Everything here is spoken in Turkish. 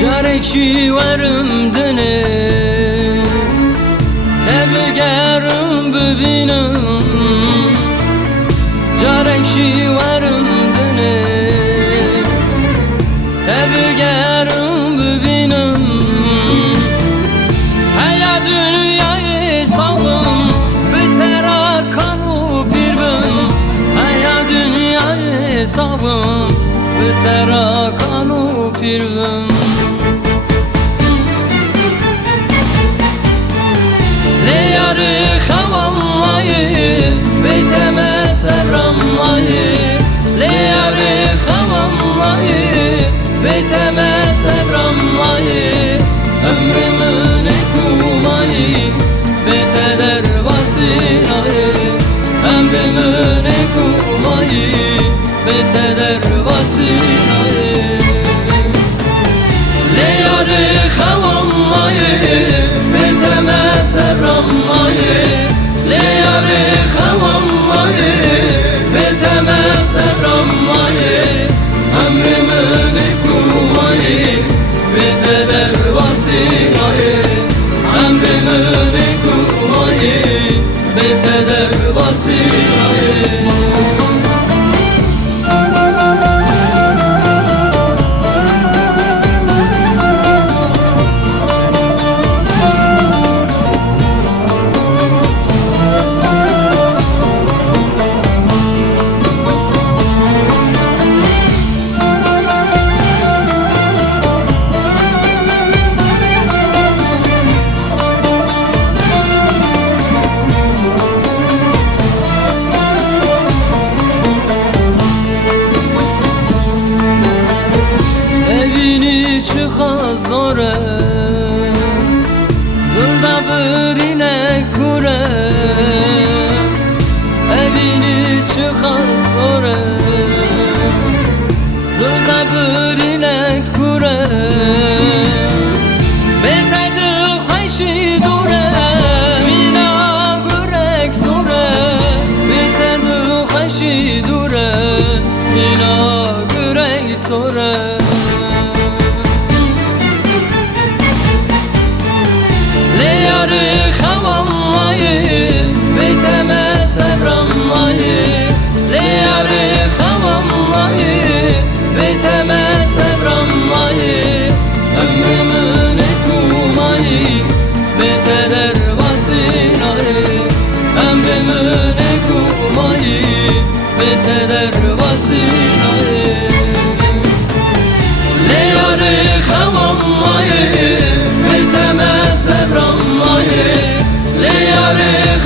جارێکی وەرم دنێ تێبگەرم ببینم جارێکی وەرم دنێ تێبگەرم ببینم هەیە دنیای ساڵم بتەراکان و پیربم هەیە دنیای ساڵم بتەراکان و پیربم لياري خواملاي بيتما سرملاي لياري خواملاي بيتما سرملاي أمري منك وماي بتدر بصيراي أمري منك وماي بتدر بصيراي لياري خواملاي بيتما سرملاي لياري خواملاي بيتما سرملاي أمري منك وماي بتدر بصيراي أمري منك وماي بتدر بصيراي çıxa zore Dilda birine kure Evini çıxa zore Dilda birine kure Betedi xeşi dure Mina gürek zore Betedi xeşi dure Mina gürek zore لياري خواملاي بيتما سرملاي لياري خواملاي بيتما سرملاي أمري منك وماي بتدر بصيراي أمري منك وماي بتدر بصيراي لياري خواملاي بيتما سرملاي لياري